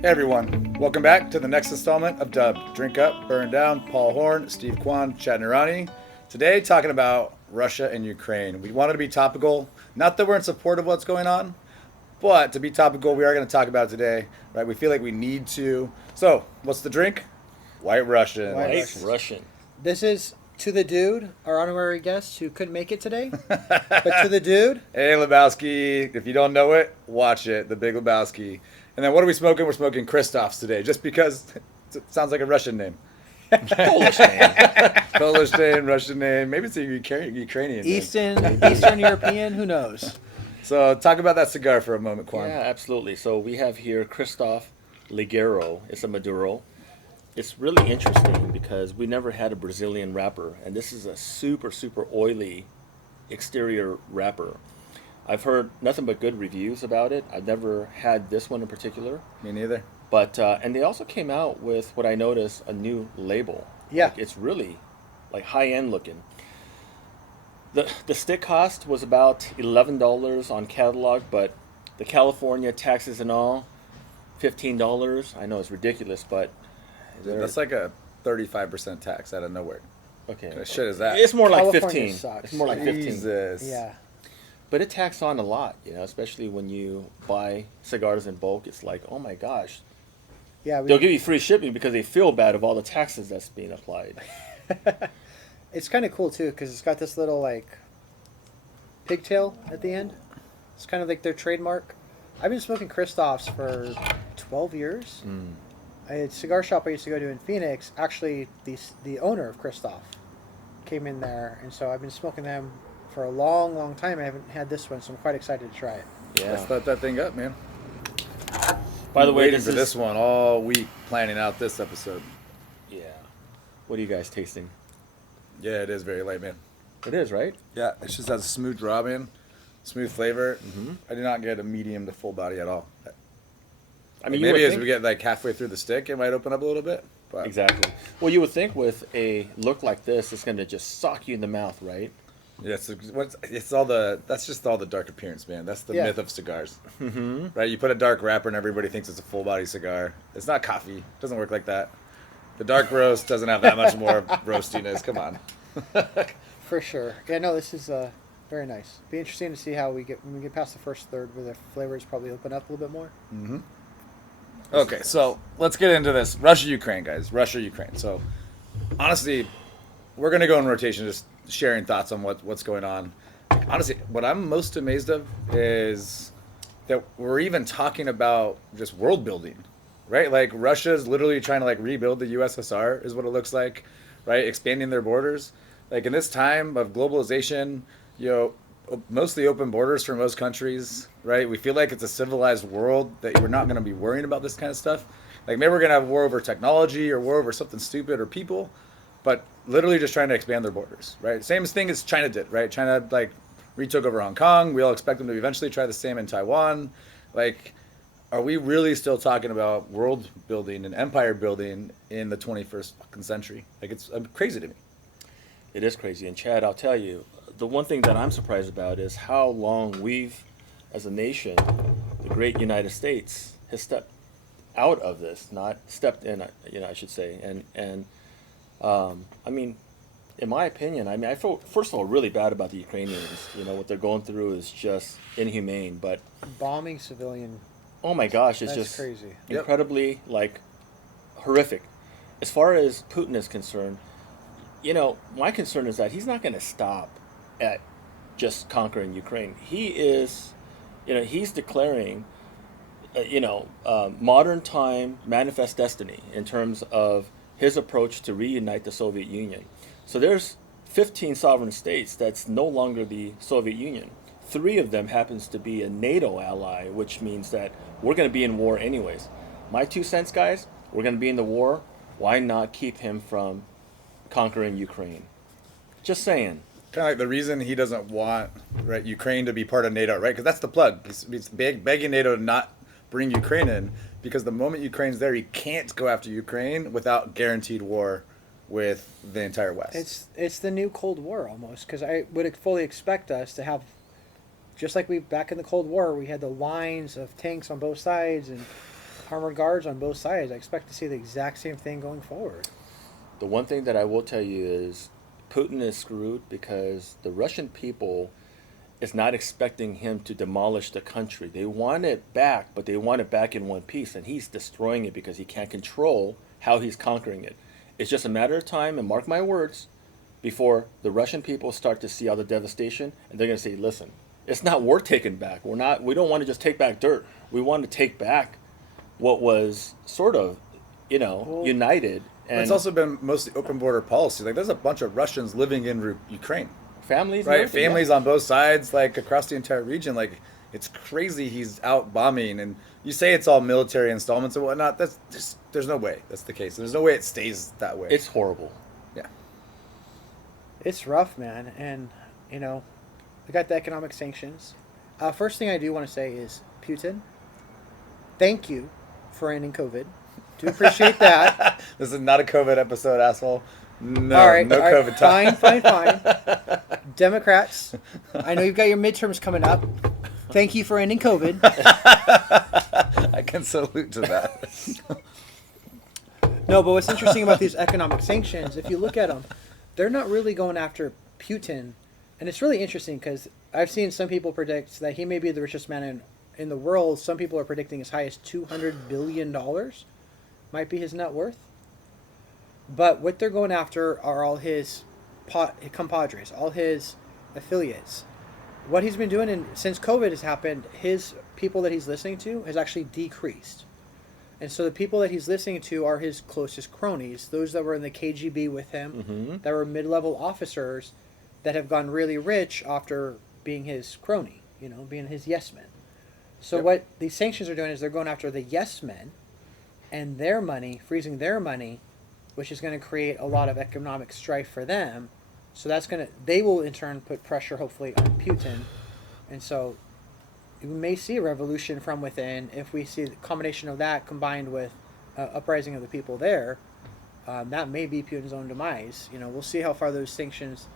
Hey everyone, welcome back to the next installment of Dub. Drink Up, Burn Down, Paul Horn, Steve Kwan, Chad Nirani. Today talking about Russia and Ukraine. We wanted to be topical, not that we're in support of what's going on, but to be topical, we are going to talk about it today, right? We feel like we need to. So, what's the drink? White Russian. White Russian. This is to the dude, our honorary guest who couldn't make it today. But to the dude. Hey Lebowski, if you don't know it, watch it, The Big Lebowski. And then what are we smoking? We're smoking Kristoffs today, just because it sounds like a Russian name. Polish name. Polish name, Russian name. Maybe it's a Ukrainian name. Eastern European, who knows? So talk about that cigar for a moment, Quan. Yeah, absolutely. So we have here Kristoff Ligero. It's a Maduro. It's really interesting because we never had a Brazilian wrapper, and this is a super, super oily exterior wrapper. I've heard nothing but good reviews about it. I've never had this one in particular. Me neither. But and they also came out with what I noticed, a new label. Yeah. Like, it's really like high-end looking. The stick cost was about $11 on catalog, but the California taxes and all, $15. I know it's ridiculous, but That's like a 35% tax out of nowhere. okay. What shit is that? It's more like California 15. sucks. It's more like 15. Jesus. Yeah. But it tacks on a lot, especially when you buy cigars in bulk. It's like, oh my gosh. Yeah. They'll give you free shipping because they feel bad of all the taxes that's being applied. It's kind of cool too because it's got this little like pigtail at the end. It's kind of like their trademark. I've been smoking Kristoffs for 12 years. I had a cigar shop I used to go to in Phoenix. Actually, the owner of Kristoff came in there, and so I've been smoking them for a long, long time. I haven't had this one, so I'm quite excited to try it. Yeah. Let's let that thing up, man. By the way, waiting for this one all week, planning out this episode. Yeah. What are you guys tasting? Yeah, it is very light, man. It is, right? Yeah, it just has a smooth draw, man. Smooth flavor. Mm-hmm. I did not get a medium to full body at all. I mean, maybe you as would we think, get like halfway through the stick, it might open up a little bit. But exactly. Well, you would think with a look like this, it's going to just sock you in the mouth, right? yeah, that's just all the dark appearance, man. That's the myth of cigars, right? You put a dark wrapper and everybody thinks it's a full body cigar. It's not coffee. It doesn't work like that. The dark roast doesn't have that much more roastiness. Come on. For sure. Yeah, no, this is very nice. Be interesting to see how when we get past the first third, where the flavors probably open up a little bit more. Okay, so let's get into this. Russia, Ukraine, guys. Russia, Ukraine. So, honestly, we're going to go in rotation, just sharing thoughts on what's going on. Honestly, what I'm most amazed of is that we're even talking about just world building, right? Like, Russia's literally trying to, like, rebuild the USSR, is what it looks like, right? Expanding their borders. Like, in this time of globalization, mostly open borders for most countries, right? We feel like it's a civilized world that we're not going to be worrying about this kind of stuff. Like maybe we're going to have war over technology or war over something stupid or people, but literally just trying to expand their borders, right? Same thing as China did, right? China like retook over Hong Kong. We all expect them to eventually try the same in Taiwan. Like, are we really still talking about world building and empire building in the 21st fucking century? Like it's crazy to me. It is crazy. And Chad, I'll tell you, the one thing that I'm surprised about is how long we've, as a nation, the great United States, has stepped out of this, not stepped in, I should say. And I mean, in my opinion, I feel, first of all, really bad about the Ukrainians. What they're going through is just inhumane. But Bombing civilian. oh my gosh, it's That's just crazy. incredibly, horrific. As far as Putin is concerned, my concern is that he's not going to stop at just conquering Ukraine. He is, he's declaring, modern time manifest destiny in terms of his approach to reunite the Soviet Union. So there's 15 sovereign states that's no longer the Soviet Union. 3 of them happens to be a NATO ally, which means that we're going to be in war anyways. My 2 cents, guys, we're going to be in the war. Why not keep him from conquering Ukraine? Just saying. Kind of like the reason he doesn't want Ukraine to be part of NATO, right? Because that's the plug. He's begging NATO to not bring Ukraine in because the moment Ukraine's there, he can't go after Ukraine without guaranteed war with the entire West. It's the new Cold War almost, because I would fully expect us to have, just like we back in the Cold War, we had the lines of tanks on both sides, and armored guards on both sides. I expect to see the exact same thing going forward. The one thing that I will tell you is Putin is screwed because the Russian people is not expecting him to demolish the country. They want it back, but they want it back in one piece, and he's destroying it because he can't control how he's conquering it. It's just a matter of time, and mark my words, before the Russian people start to see all the devastation, and they're going to say, listen, it's not worth taking back. We don't want to just take back dirt. We want to take back what was sort of, united. And it's also been mostly open border policy. Like, there's a bunch of Russians living in Ukraine. families, right? Families on both sides, like across the entire region. Like, it's crazy. He's out bombing, and you say it's all military installments and whatnot. That's just, there's no way that's the case. There's no way it stays that way. It's horrible. Yeah, it's rough, man. And we got the economic sanctions. First thing I do want to say is Putin, thank you for ending COVID. Do appreciate that. This is not a COVID episode, asshole. No, all right, COVID time. Fine. Democrats, I know you've got your midterms coming up. Thank you for ending COVID. I can salute to that. No, but what's interesting about these economic sanctions, if you look at them, they're not really going after Putin. And it's really interesting because I've seen some people predict that he may be the richest man in the world. Some people are predicting as high as $200 billion might be his net worth. But what they're going after are all his compadres, all his affiliates. What he's been doing since COVID has happened, his people that he's listening to has actually decreased. And so the people that he's listening to are his closest cronies, those that were in the KGB with him, that were mid-level officers that have gone really rich after being his crony, being his yes men. So what these sanctions are doing is they're going after the yes men and their money, freezing their money, which is going to create a lot of economic strife for them. So they will in turn put pressure hopefully on Putin. And so we may see a revolution from within if we see the combination of that combined with uprising of the people there. That may be Putin's own demise. We'll see how far those sanctions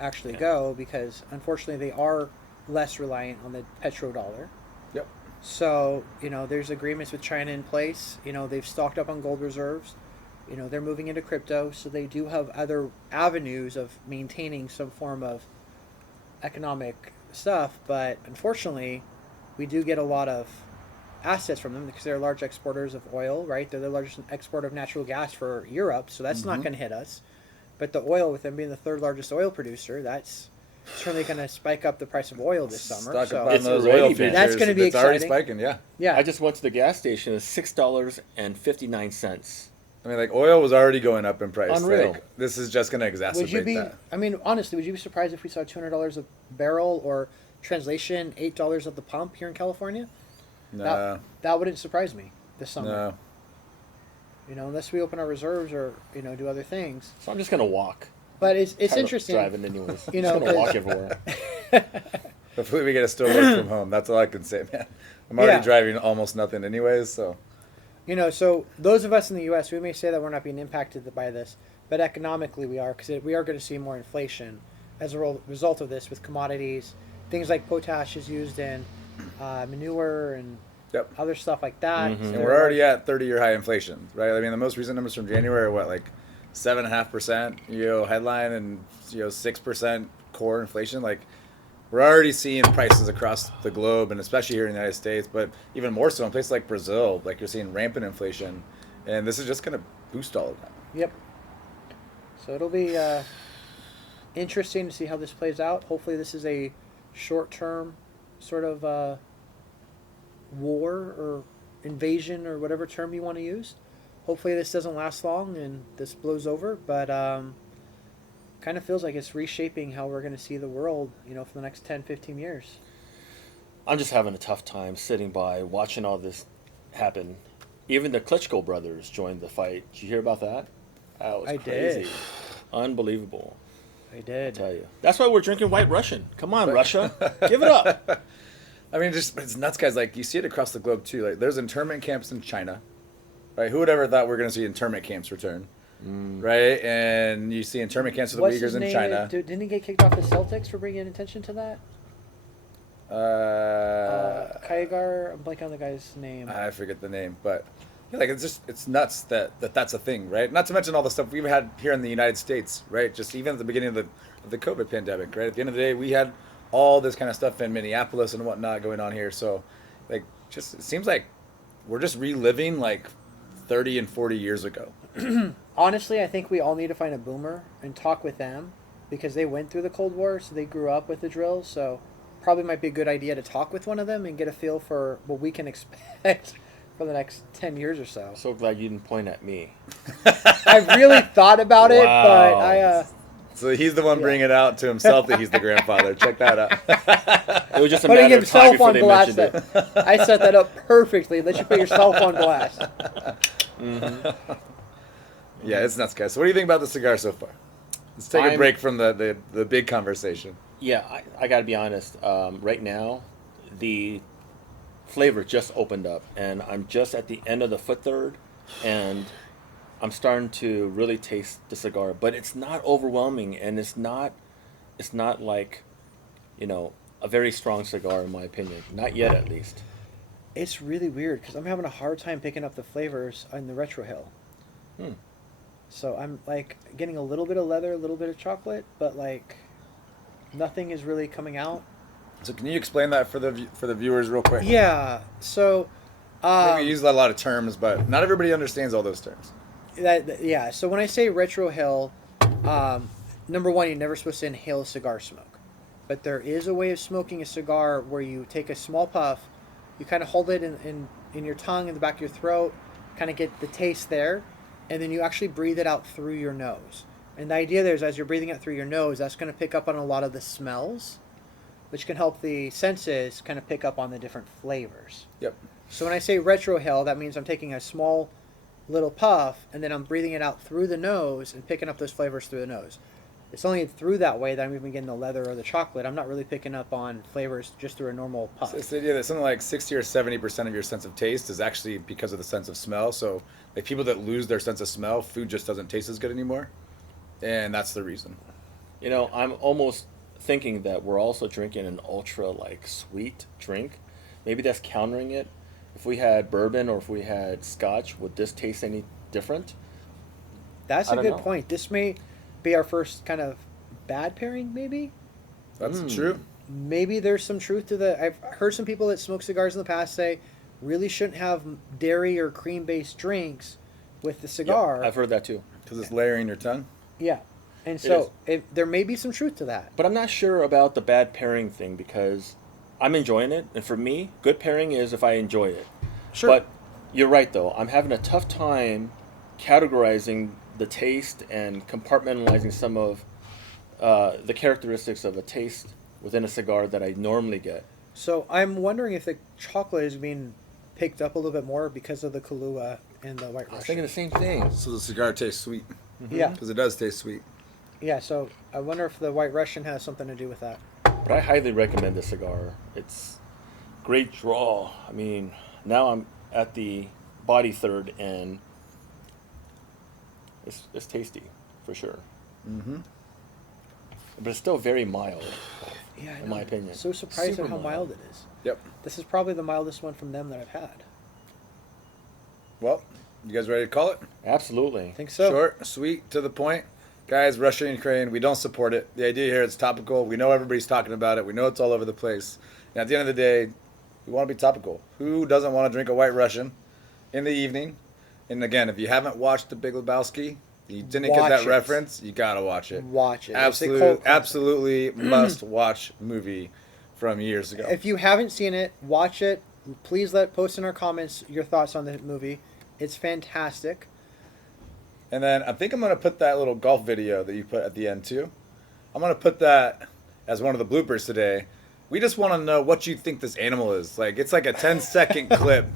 actually go because unfortunately they are less reliant on the petrodollar. Yep. So, there's agreements with China in place. They've stocked up on gold reserves. They're moving into crypto, so they do have other avenues of maintaining some form of economic stuff. But unfortunately, we do get a lot of assets from them because they're large exporters of oil, right? They're the largest exporter of natural gas for Europe, so that's not going to hit us. But the oil, with them being the third largest oil producer, that's certainly going to spike up the price of oil this summer. So it's those already oil been. futures, That's going to be it's exciting. already spiking, yeah. I just went to the gas station. It's $6.59. I mean, like, oil was already going up in price. Unreal. Like, this is just going to exacerbate that. I mean, honestly, would you be surprised if we saw $200 a barrel or translation $8 at the pump here in California? No. That wouldn't surprise me this summer. No. Unless we open our reserves or do other things. So I'm just gonna walk. But it's Tired of interesting. driving anyways. I'm know, just gonna walk everywhere. Hopefully we get to still work from home. That's all I can say, man. I'm already driving almost nothing anyways, so. So those of us in the U.S., we may say that we're not being impacted by this, but economically we are, because we are going to see more inflation as a result of this with commodities. Things like potash is used in manure and other stuff like that. Mm-hmm. And we're already at 30-year high inflation, right? I mean, the most recent numbers from January are what, like 7.5%, headline, and 6% core inflation. Like, we're already seeing prices across the globe, and especially here in the United States, but even more so in places like Brazil. Like, you're seeing rampant inflation, and this is just going to boost all of that. Yep. So it'll be interesting to see how this plays out. Hopefully this is a short-term sort of war or invasion or whatever term you want to use. Hopefully this doesn't last long and this blows over, but kind of feels like it's reshaping how we're going to see the world, for the next 10, 15 years. I'm just having a tough time sitting by watching all this happen. Even the Klitschko brothers joined the fight. Did you hear about that? That was crazy. Did. Unbelievable. I did. I tell you. That's why we're drinking WhiteRussian. Come on, Russia. Give it up. I mean, it's nuts, guys. Like, you see it across the globe, too. Like, there's internment camps in China, right? Who would ever thought we're going to see internment camps return, right? And you see internment camps for the Uyghurs in China. Didn't he get kicked off the Celtics for bringing attention to that? Cigar, Cigar, I'm blanking on the guy's name. I forget the name, but Yeah, like it's nuts that's a thing, right? Not to mention all the stuff we've had here in the United States, right? Just even at the beginning of the COVID pandemic, right? At the end of the day, we had all this kind of stuff in Minneapolis and whatnot going on here. So, like, just it seems like we're just reliving like 30 and 40 years ago. Honestly, I think we all need to find a boomer and talk with them because they went through the Cold War, so they grew up with the drills. So, probably might be a good idea to talk with one of them and get a feel for what we can expect for the next 10 years or so. So glad you didn't point at me. I've really thought about it, Wow. but I So he's the one bringing it out to himself that he's the grandfather. Check that out. It was just a putting matter of time himself before on they blast. mentioned it. I set that up perfectly. Let you put yourself on blast. Yeah, it's nuts, guys. So what do you think about the cigar so far? Let's take a break from the big conversation. Yeah, I got to be honest. Right now, the flavor just opened up, and I'm just at the end of the foot third, and I'm starting to really taste the cigar. But it's not overwhelming, and it's not like, a very strong cigar in my opinion. Not yet, at least. It's really weird because I'm having a hard time picking up the flavors on the Retro Hill. So I'm like getting a little bit of leather, a little bit of chocolate, but like nothing is really coming out. So can you explain that for the viewers real quick? Yeah. So Maybe we use a lot of terms, but not everybody understands all those terms. yeah. So when I say Retro Hill, number one, you're never supposed to inhale cigar smoke, but there is a way of smoking a cigar where you take a small puff, you kind of hold it in your tongue in the back of your throat, kind of get the taste there, and then you actually breathe it out through your nose. And the idea there is as you're breathing it through your nose, that's going to pick up on a lot of the smells, which can help the senses kind of pick up on the different flavors. Yep. So when I say Retro Hill, that means I'm taking a small little puff and then I'm breathing it out through the nose and picking up those flavors through the nose. It's only through that way that I'm even getting the leather or the chocolate. I'm not really picking up on flavors just through a normal puff. So it's the idea that something like 60 or 70% of your sense of taste is actually because of the sense of smell. So like people that lose their sense of smell, food just doesn't taste as good anymore. And that's the reason. I'm almost thinking that we're also drinking an ultra sweet drink. Maybe that's countering it. If we had bourbon or if we had scotch, would this taste any different? That's I a don't good know. point. This may be our first kind of bad pairing, maybe? That's true. Maybe there's some truth to the... I've heard some people that smoke cigars in the past say really shouldn't have dairy or cream-based drinks with the cigar. Yeah, I've heard that too. Because it's layering your tongue. Yeah. And so there may be some truth to that. But I'm not sure about the bad pairing thing because I'm enjoying it. And for me, good pairing is if I enjoy it. Sure. But you're right, though. I'm having a tough time categorizing the taste and compartmentalizing some of the characteristics of a taste within a cigar that I normally get. So I'm wondering if the chocolate is being picked up a little bit more because of the Kahlua and the White I was Russian. thinking the same thing. So the cigar tastes sweet. Yeah. Because it does taste sweet. Yeah, so I wonder if the White Russian has something to do with that. But I highly recommend this cigar. It's great draw. I mean, now I'm at the body third and it's tasty for sure. Mm-hmm. But it's still very mild. Yeah, I In my know. opinion. So surprised Super at how mild. mild it is. Yep. This is probably the mildest one from them that I've had. Well, you guys ready to call it? Absolutely. I think so. Short, sweet, to the point. Guys, Russia and Ukraine, we don't support it. The idea here is topical. We know everybody's talking about it. We know it's all over the place. And at the end of the day, we want to be topical. Who doesn't want to drink a White Russian in the evening? And again, if you haven't watched The Big Lebowski, you didn't get Watch that it. reference, you got to watch it. Watch it. It's a cult classic. Absolutely must-watch movie from years ago. If you haven't seen it, watch it. Please post in our comments your thoughts on the movie. It's fantastic. And then I think I'm going to put that little golf video that you put at the end too. I'm going to put that as one of the bloopers today. We just want to know what you think this animal is. Like, it's like a 10-second clip.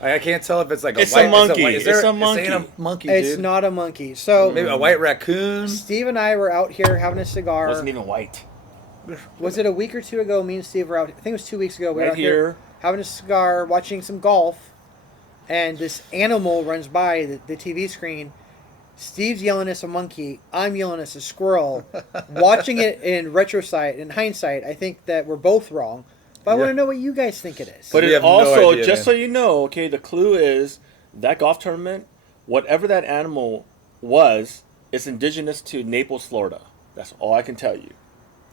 I can't tell if it's like It's white, a monkey. Is It's there- a monkey. This ain't a monkey, It's dude. not a monkey. So Maybe a white raccoon. Steve and I were out here having a cigar. Wasn't even white. Was it a week or two ago? Me and Steve were out. I think it was 2 weeks ago. We were Right out here here. having a cigar, watching some golf, and this animal runs by the TV screen. Steve's yelling at a monkey. I'm yelling at a squirrel. Watching it in hindsight, I think that we're both wrong. But I want Yeah. to know what you guys think it is. But We it have no also, idea, just man. so you know, okay, the clue is that golf tournament, whatever that animal was, is indigenous to Naples, Florida. That's all I can tell you.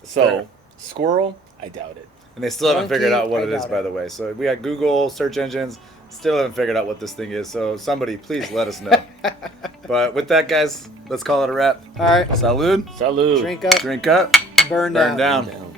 So, fair. squirrel, I doubt it. And they still haven't figured Monkey, out what I it is, doubt by it. the way. So we got Google search engines, still haven't figured out what this thing is. So somebody, please let us know. But with that, guys, let's call it a wrap. All right. Salud. Salud. Drink up, Drink up. burn Burn down. down. Down.